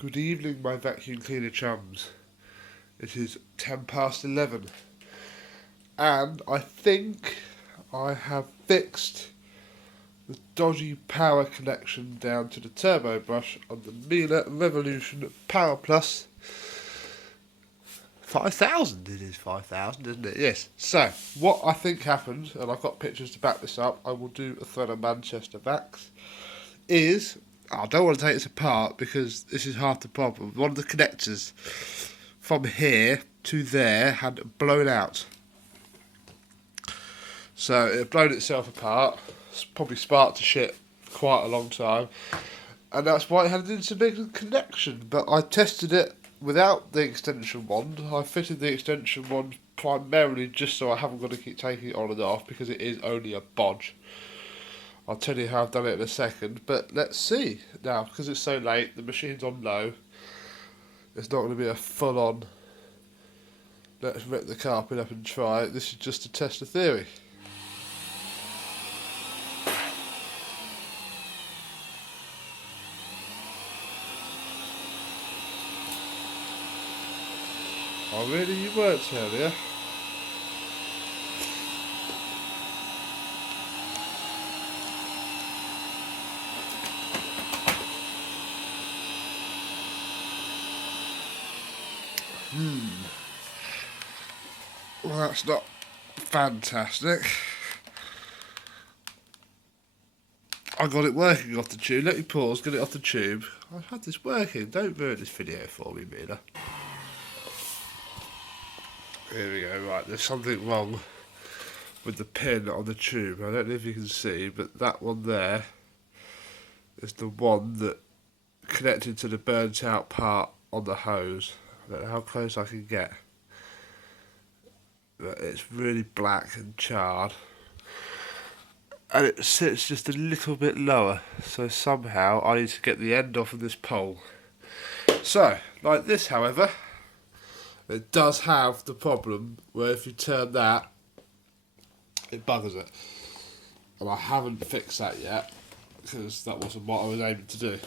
Good evening, my vacuum cleaner chums. It is 11:10, and I think I have fixed the dodgy power connection down to the turbo brush on the Miele Revolution PowerPlus 5000. It is 5000, isn't it? Yes. So, what I think happened, and I've got pictures to back this up, I will do a thread of Manchester backs, is I don't want to take this apart because this is half the problem. One of the connectors from here to there had blown out. So it had blown itself apart, probably sparked to shit for quite a long time, and that's why it had an insignificant connection. But I tested it without the extension wand. I fitted the extension wand primarily just so I haven't got to keep taking it on and off because it is only a bodge. I'll tell you how I've done it in a second, but let's see. Now, because it's so late, the machine's on low, it's not going to be a full-on, let's rip the carpet up and try it. This is just to test the theory. Oh really, you weren't earlier? Well, that's not fantastic. I got it working off the tube. Let me pause, get it off the tube. I've had this working. Don't ruin this video for me, Miele. Here we go, right, there's something wrong with the pin on the tube. I don't know if you can see, but that one there is the one that connected to the burnt out part on the hose. I don't know how close I can get. But it's really black and charred. And it sits just a little bit lower. So somehow I need to get the end off of this pole. So, like this however, it does have the problem where if you turn that, it buggers it. And I haven't fixed that yet, because that wasn't what I was aiming to do.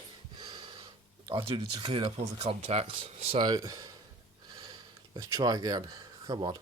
I do need to clean up all the contacts, so let's try again. Come on.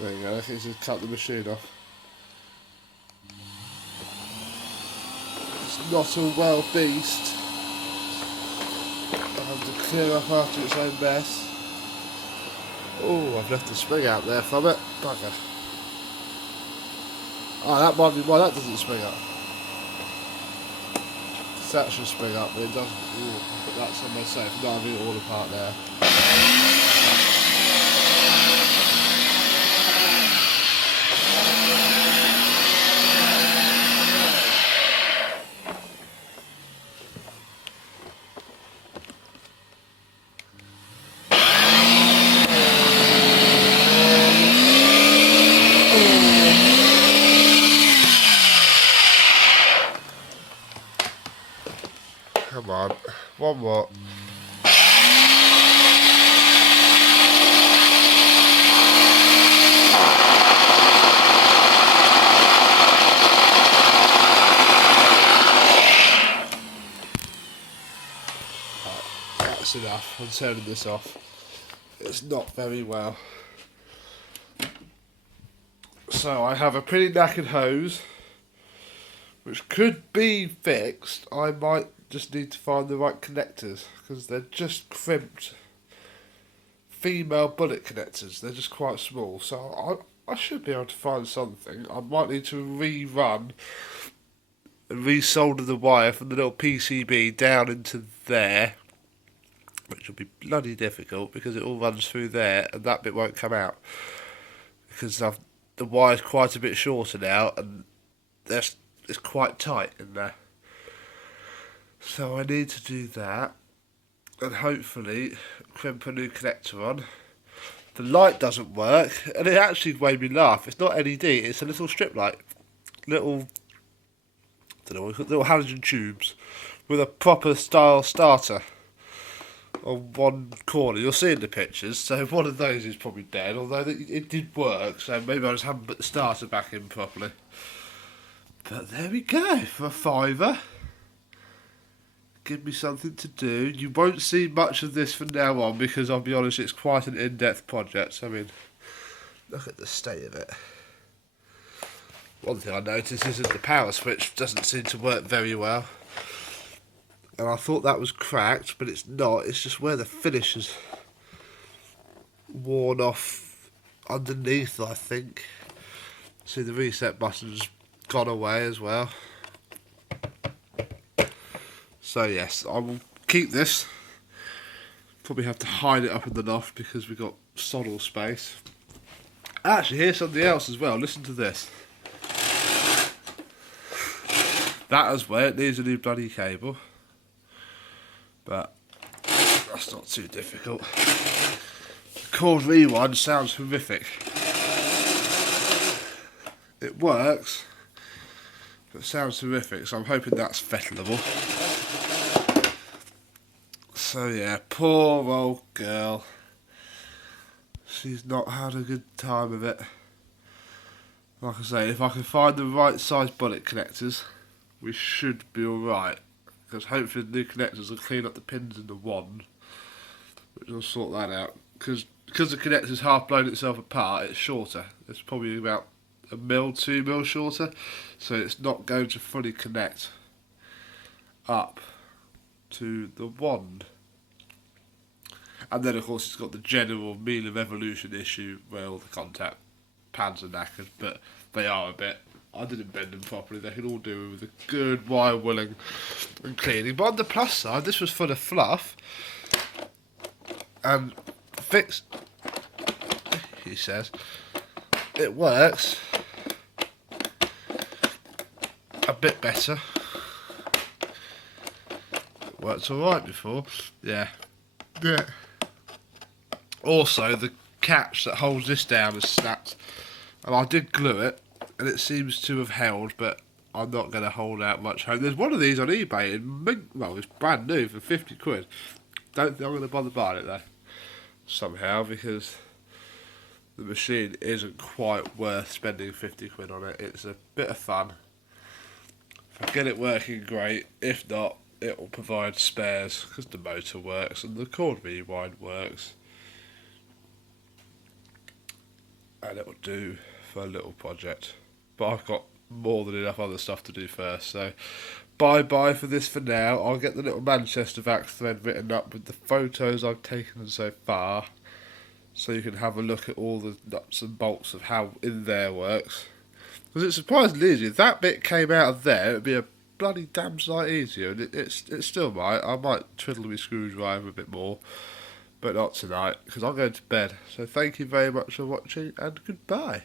There you go, I think it's cut the machine off. It's not a well beast. I have to clear up after its own mess. Oh, I've left the spring out there from it. Bugger. Oh, that might be why that doesn't spring up. That should spring up, but it doesn't. Ooh, but that's on my safe. Not having it all apart there. Come on, one more. That's enough. I'm turning this off. It's not very well. So I have a pretty knackered hose, which could be fixed. I might just need to find the right connectors because they're just crimped female bullet connectors. They're just quite small, so I should be able to find something. I might need to rerun and resolder the wire from the little PCB down into there, which will be bloody difficult because it all runs through there and that bit won't come out because the wire's quite a bit shorter now and it's quite tight in there. So I need to do that and hopefully crimp a new connector on. The light doesn't work and it actually made me laugh. It's not LED, it's a little strip light. Little halogen tubes with a proper style starter on one corner. You'll see in the pictures, so one of those is probably dead, although it did work, so maybe I just haven't put the starter back in properly. But there we go, for a £5. Give me something to do. You won't see much of this from now on because I'll be honest, it's quite an in-depth project. I mean, look at the state of it. One thing I noticed is that the power switch doesn't seem to work very well. And I thought that was cracked, but it's not. It's just where the finish is worn off underneath, I think. See, the reset button's gone away as well. So yes, I will keep this. Probably have to hide it up in the loft because we've got sod all space. Actually, here's something else as well. Listen to this. That is where it needs a new bloody cable. But that's not too difficult. The cord rewind sounds horrific. It works, but it sounds horrific, so I'm hoping that's fettleable. So yeah, poor old girl. She's not had a good time of it. Like I say, if I can find the right size bonnet connectors, we should be alright. Because hopefully the new connectors will clean up the pins in the wand, which will sort that out. Because the connector's half blown itself apart, it's shorter. It's probably about 1 mil, 2 mil shorter, so it's not going to fully connect up to the wand. And then of course it's got the general Miele Revolution issue where all the contact pads are knackered, but they are a bit. I didn't bend them properly. They could all do with a good wire wheeling and cleaning. But on the plus side, this was full of fluff and fixed. He says it works a bit better. It worked alright before. Yeah. Also, the catch that holds this down has snapped, and I did glue it, and it seems to have held, but I'm not going to hold out much hope. There's one of these on eBay, well, it's brand new for 50 quid. Don't think I'm going to bother buying it though, somehow, because the machine isn't quite worth spending 50 quid on it. It's a bit of fun. If I get it working, great. If not, it will provide spares, because the motor works and the cord rewind works. And it will do for a little project. But I've got more than enough other stuff to do first, so bye-bye for this for now. I'll get the little Manchester vac thread written up with the photos I've taken so far, so you can have a look at all the nuts and bolts of how in there works. Because it's surprisingly easy. If that bit came out of there, it would be a bloody damn sight easier, and it still might. I might twiddle my screwdriver a bit more, but not tonight, because I'm going to bed. So thank you very much for watching, and goodbye.